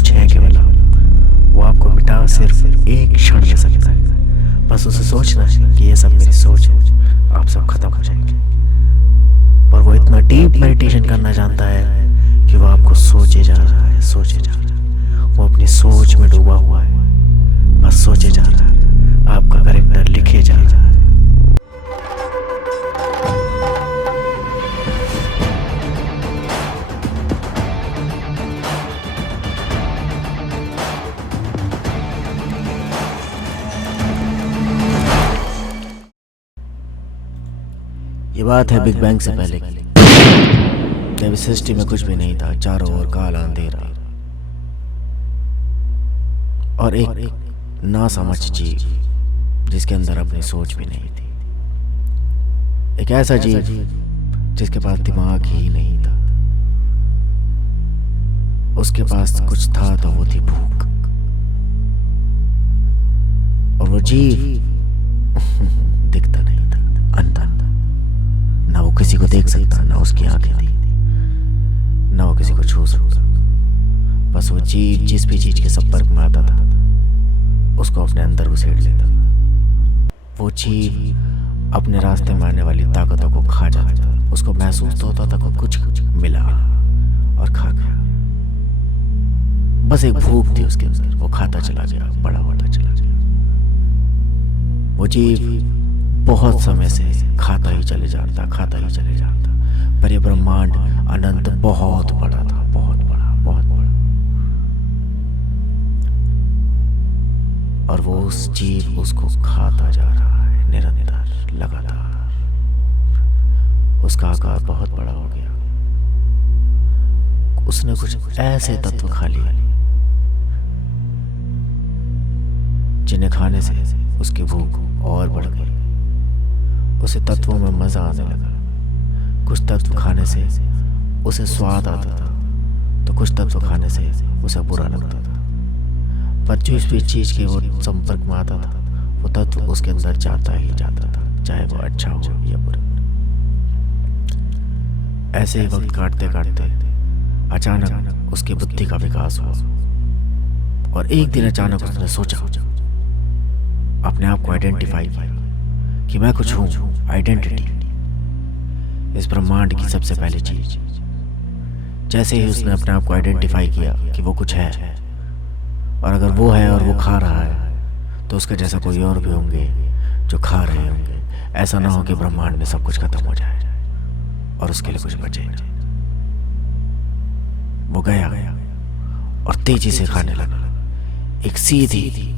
सोच है केवल वो आपको मिटा सिर्फ एक क्षण में सकता है। बस उसे सोचना है कि ये सब मेरी सोच है, आप सब खत्म हो जाएंगे। पर वो इतना डीप मेडिटेशन करना जानता है कि वो आपको सोचे जा रहा है, सोचे जा रहा है। वो अपनी सोच में डूबा हुआ है, बस सोचे जा रहा है, आपका कैरेक्टर लिखे जा रहा है। ये बात है बिग बैंग से पहले की, जब इस सृष्टि में कुछ भी नहीं था, चारों ओर काला अंधेरा और एक नासमझ जीव जिसके अंदर अपनी सोच भी नहीं थी। एक ऐसा जीव जिसके पास दिमाग ही नहीं था। उसके पास कुछ था तो वो थी भूख। और वो जीव दिखता नहीं था, अंधा था। ना वो किसी को देख सकता, ना उसकी आंखें थी, ना वो किसी को छू सकता। बस वो जीव जिस भी चीज के संपर्क में आता था उसको अपने अंदर उसेड़ लेता था। वो जीव अपने रास्ते में आने वाली ताकतों को खा जाता था। उसको महसूस तो होता था कि कुछ मिला और खा गया। बस एक भूख थी उसके अंदर, वो खाता चला गया, बड़ा होता चला गया। वो जीव बहुत समय से खाता ही चले जाता, खाता ही चले जाता। पर ये ब्रह्मांड अनंत बहुत बड़ा था, बहुत बड़ा, बहुत बड़ा। और वो उस जीव उसको खाता जा रहा है निरंतर, लगातार। उसका आकार बहुत बड़ा हो गया। उसने कुछ ऐसे तत्व खा लिए जिन्हें खाने से उसकी भूख और बढ़ गई। उसे तत्वों में मजा आने लगा। कुछ तत्व खाने से उसे स्वाद आता था, तो कुछ तत्व खाने से उसे बुरा लगता था। पर जिस भी चीज के वो संपर्क में आता था वो तत्व उसके अंदर जाता ही जाता था, चाहे वो अच्छा हो या बुरा। ऐसे ही वक्त काटते काटते अचानक उसकी बुद्धि का विकास हुआ। और एक दिन अचानक उसने सोचा, अपने आप को आइडेंटिफाई किया कि मैं कुछ हूं। आइडेंटिटी इस ब्रह्मांड की सबसे पहली चीज। जैसे ही उसने अपने आप को आइडेंटिफाई किया कि वो कुछ है, और अगर वो है और वो खा रहा है तो उसके जैसा कोई और भी होंगे जो खा रहे होंगे। ऐसा ना हो कि ब्रह्मांड में सब कुछ खत्म हो जाए और उसके लिए कुछ बचे ना। वो गया और तेजी से खाने लगा, एक सीधी,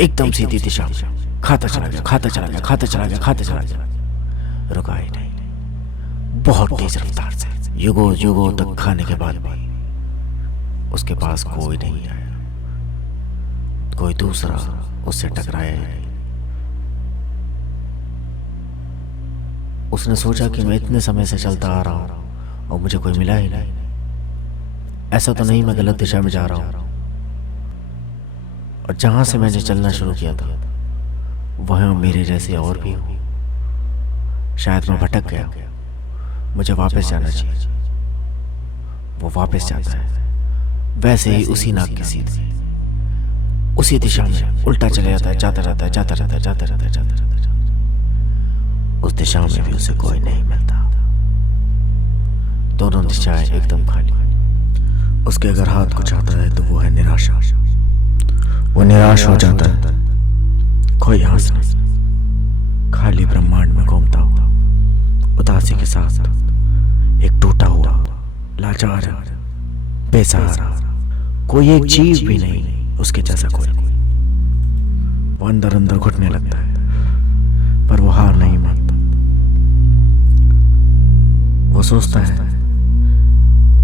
एकदम सीधी दिशा में खाता चला गया, खाता चला गया, खाता चला गया, खाता चला गया। रुका ही नहीं, बहुत तेज रफ्तार से, युगों युगों तक खाने के बाद भी उसके पास कोई नहीं आया, कोई दूसरा उससे टकराया ही नहीं। उसने सोचा कि मैं इतने समय से चलता आ रहा हूं और मुझे कोई मिला ही नहीं। ऐसा तो नहीं मैं गलत दिशा में जा रहा हूं। और जहां से मैंने चलना शुरू किया था वहां मेरे जैसे और भी हो। शायद मैं भटक गया, मुझे वापस जाना चाहिए। वो वापस जाता है वैसे ही उसी नाक की सीधे, उसी दिशा में उल्टा चले जाता है, जाता रहता है, जाता रहता है, जाता रहता है, जाता रहता है। उस दिशा में भी उसे कोई नहीं मिलता। दोनों दिशाएं एकदम खाली। उसके अगर हाथ कुछ आता है तो वो है निराशा। वो निराश हो जाता है, कोई आस नहीं, खाली ब्रह्मांड में घूमता हुआ, उदासी के साथ, एक टूटा हुआ, लाचार, बेसहारा, कोई एक जीव भी नहीं उसके जैसा कोई। वो अंदर अंदर घुटने लगता है पर वो हार नहीं मानता। वो सोचता है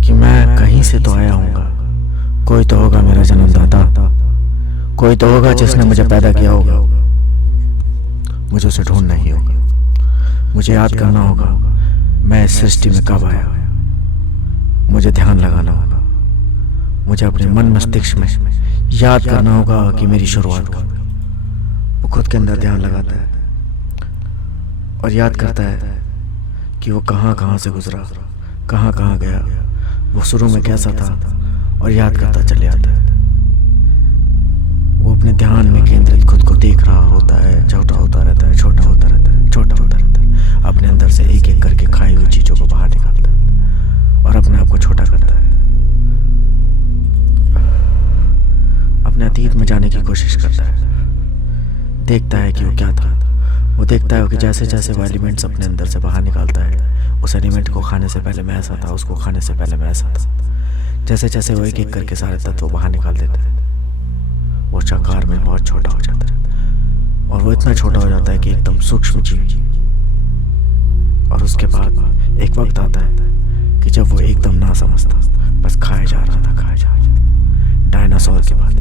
कि मैं कहीं से तो आया हूँगा, कोई तो होगा मेरा जन्मदाता, कोई तो होगा जिसने मुझे पैदा किया होगा। मुझे उसे ढूंढना ही होगा, मुझे याद करना होगा मैं इस सृष्टि में कब आया। मुझे ध्यान लगाना होगा, मुझे अपने मन मस्तिष्क में याद करना होगा कि मेरी शुरुआत कब। वो खुद के अंदर ध्यान लगाता है और याद करता है कि वो कहाँ कहाँ से गुजरा, कहाँ कहाँ गया, वो शुरू में कैसा था, और याद करता चले आता है। अपने ध्यान में केंद्रित खुद को देख रहा होता है, छोटा होता रहता है, छोटा होता रहता है, छोटा होता रहता है। अपने अंदर से एक एक करके खाई हुई चीज़ों को बाहर निकालता है और अपने आप को छोटा करता है। अपने अतीत में जाने की कोशिश करता है, देखता है कि वो क्या था। वो देखता है कि जैसे जैसे वो एलिमेंट्स अपने अंदर से बाहर निकालता है, उस एलिमेंट को खाने से पहले मैं ऐसा था, उसको खाने से पहले मैं ऐसा था। जैसे जैसे वो एक एक करके सारे तत्व बाहर निकाल देता है, वो आकार में बहुत छोटा हो जाता है। और वो इतना छोटा हो जाता है कि एकदम सूक्ष्म जीव। और उसके बाद एक वक्त आता है कि जब वो एकदम ना समझता, बस खाया जा रहा था, खाया जा रहा था, डायनासोर की बात,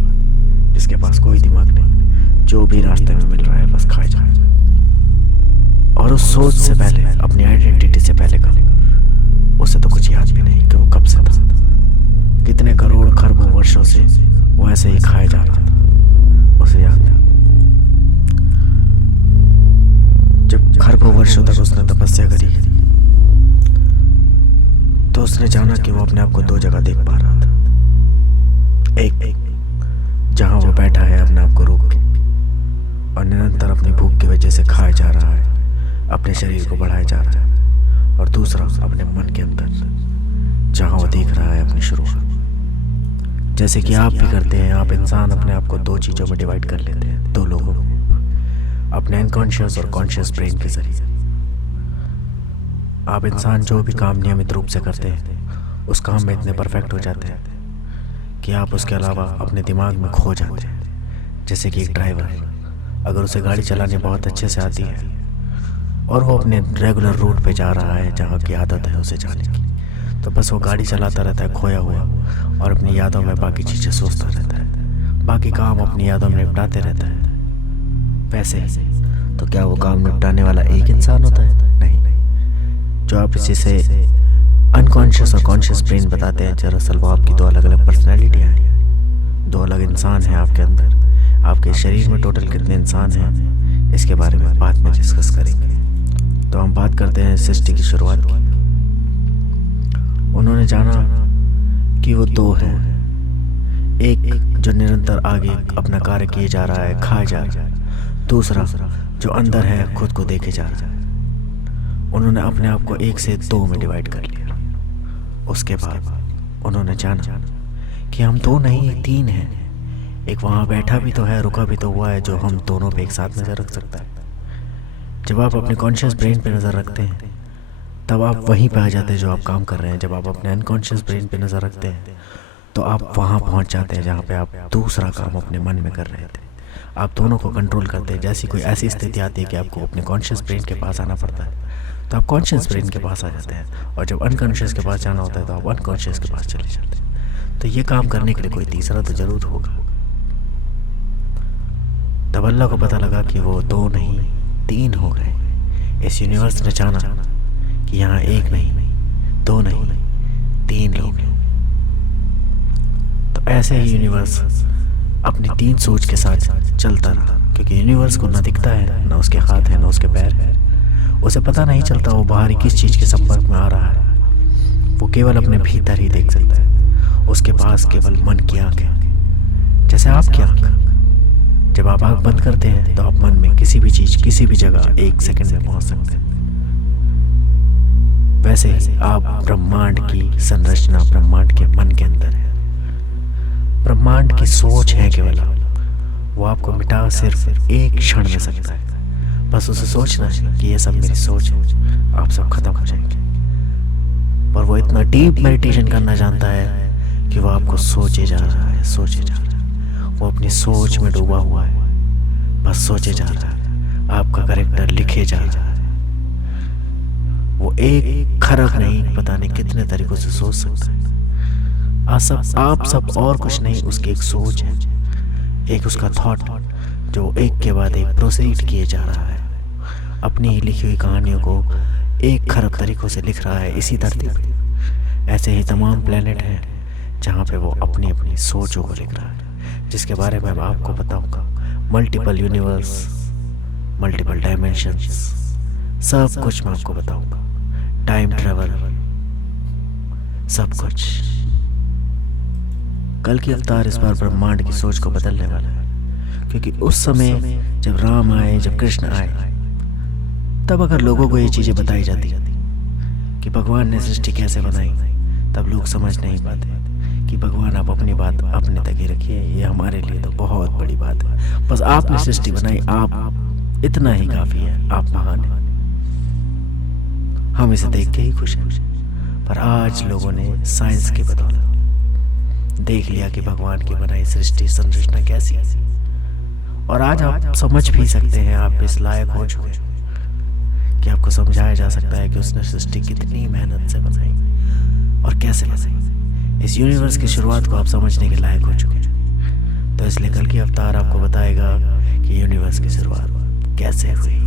जिसके पास कोई दिमाग नहीं, जो भी रास्ते में मिल रहा है बस खाया जा रहा है। और उस सोच से पहले, अपनी आइडेंटिटी से पहले का उसे तो कुछ याद भी नहीं कि वो कब से था, कितने करोड़ खरबों वर्षों से वो ऐसे ही खाया जा रहा था, उसे याद नहीं। जब खरबों वर्षों तक उसने तपस्या करी तो उसने जाना कि वो अपने आप को दो जगह देख पा रहा था। एक जहां वो बैठा है अपने आप को रोक के और निरंतर अपनी भूख की वजह से खाया जा रहा है, अपने शरीर को बढ़ाया जा रहा है। और दूसरा अपने मन के अंदर, जहां वो देख रहा है अपनी शुरुआत। जैसे कि आप भी करते हैं, आप इंसान अपने आप को दो चीज़ों में डिवाइड कर लेते हैं, दो लोगों में, अपने अनकॉन्शियस और कॉन्शियस ब्रेन के जरिए। आप इंसान जो भी काम नियमित रूप से करते हैं, उस काम में इतने परफेक्ट हो जाते हैं कि आप उसके अलावा अपने दिमाग में खो जाते हैं। जैसे कि एक ड्राइवर, अगर उसे गाड़ी चलाने बहुत अच्छे से आती है और वो अपने रेगुलर रूट पे जा रहा है जहाँ की आदत है उसे जाने की, तो बस वो गाड़ी चलाता रहता है खोया हुआ और अपनी यादों में बाकी चीज़ें सोचता रहता है, बाकी काम अपनी यादों में निपटाते रहता है। वैसे तो क्या वो काम निपटाने वाला एक इंसान होता है? नहीं। जो आप इसी से अनकॉन्शियस और कॉन्शियस ब्रेन बताते हैं, दरअसल वो आपकी दो अलग अलग पर्सनैलिटियाँ हैं, दो अलग इंसान हैं आपके अंदर। आपके शरीर में टोटल कितने इंसान हैं, इसके बारे में बाद में डिस्कस करेंगे। तो हम बात करते हैं सृष्टि की शुरुआत की। उन्होंने जाना कि वो दो हैं, एक जो निरंतर आगे अपना कार्य किए जा रहा है, खाया जा रहा है, दूसरा जो अंदर है खुद को देखे जा रहा है। उन्होंने अपने आप को एक से दो में डिवाइड कर लिया। उसके बाद उन्होंने जाना कि हम दो नहीं तीन हैं। एक वहाँ बैठा भी तो है, रुका भी तो हुआ है, जो हम दोनों पे एक साथ नज़र रख सकता है। जब आप अपने कॉन्शियस ब्रेन पे नज़र रखते हैं तब आप वहीं पे आ जाते हैं जो आप काम कर रहे हैं। जब आप अपने अनकॉन्शियस ब्रेन पे नज़र रखते हैं तो आप वहाँ पहुँच जाते हैं जहाँ पे आप दूसरा काम अपने मन में कर रहे थे। आप दोनों को कंट्रोल करते हैं। जैसी कोई ऐसी स्थिति आती है कि आपको अपने कॉन्शियस ब्रेन के पास आना पड़ता है तो आप कॉन्शियस ब्रेन के पास आ जाते हैं, और जब अनकॉन्शियस के पास जाना होता है तो आप अनकॉन्शियस के पास चले जाते हैं। तो ये काम करने के लिए कोई तीसरा तो जरूर होगा। तब अल्लाह को पता लगा कि वो दो नहीं तीन हो गए। इस यूनिवर्स ने जाना कि यहाँ एक नहीं, दो नहीं, तीन लोग हैं। तो ऐसे ही यूनिवर्स अपनी तीन सोच के साथ चलता रहा, क्योंकि यूनिवर्स को ना दिखता है, ना उसके हाथ है, ना उसके पैर है। उसे पता नहीं चलता वो बाहरी किस चीज़ के संपर्क में आ रहा है। वो केवल अपने भीतर ही देख सकता है। उसके पास केवल मन की आँख है, जैसे आपकी आँख। जब आप आँख बंद करते हैं तो आप मन में किसी भी चीज़, किसी भी जगह एक सेकंड में पहुंच सकते हैं। वैसे ही आप ब्रह्मांड की संरचना ब्रह्मांड के मन के अंदर है। ब्रह्मांड की सोच है केवल, वो आपको मिटा सिर्फ एक क्षण में सकता है। बस उसे सोचना है कि ये सब मेरी सोच है, आप सब खत्म हो जाएंगे। पर वो इतना डीप मेडिटेशन करना जानता है कि वो आपको सोचे जा रहा है, सोचे जा रहा है। वो अपनी सोच में डूबा हुआ है, बस सोचे जा रहा है, आपका कैरेक्टर लिखे जा रहा है। वो एक खरख नहीं, पता नहीं कितने तरीकों से सोच सकता है। आप सब और कुछ नहीं, उसकी एक सोच है, एक उसका थॉट जो एक के बाद एक प्रोसीड किए जा रहा है। अपनी ही लिखी हुई कहानियों को एक खरब तरीकों से लिख रहा है इसी धरती पे। ऐसे ही तमाम प्लेनेट हैं जहाँ पे वो अपनी अपनी सोचों को लिख रहा है, जिसके बारे में मैं आपको बताऊंगा। मल्टीपल यूनिवर्स, मल्टीपल डायमेंशंस, सब कुछ मैं आपको बताऊंगा। टाइम ट्रेवल, सब कुछ। कल की अवतार इस बार ब्रह्मांड की सोच को बदलने वाला है। क्योंकि उस समय जब राम आए, जब कृष्ण आए, तब अगर लोगों को ये चीज़ें बताई जाती कि भगवान ने सृष्टि कैसे बनाई, तब लोग समझ नहीं पाते कि भगवान आप अपनी बात अपने तक ही रखिए, ये हमारे लिए तो बहुत बड़ी बात है। बस आपने सृष्टि बनाई, आप इतना ही काफ़ी है, आप महान हैं, हम इसे देख के ही खुश हैं। पर आज लोगों ने साइंस की बदौलत देख लिया कि भगवान की बनाई सृष्टि संरचना कैसी है, और आज आप समझ भी सकते हैं, आप इस लायक हो चुके हैं कि आपको समझाया जा सकता है कि उसने सृष्टि कितनी मेहनत से बनाई और कैसे बनाई। इस यूनिवर्स की शुरुआत को आप समझने के लायक हो चुके हैं। तो इसलिए कल की अवतार आपको बताएगा कि यूनिवर्स की शुरुआत कैसे हुई।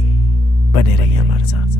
बने रहिए हमारे साथ।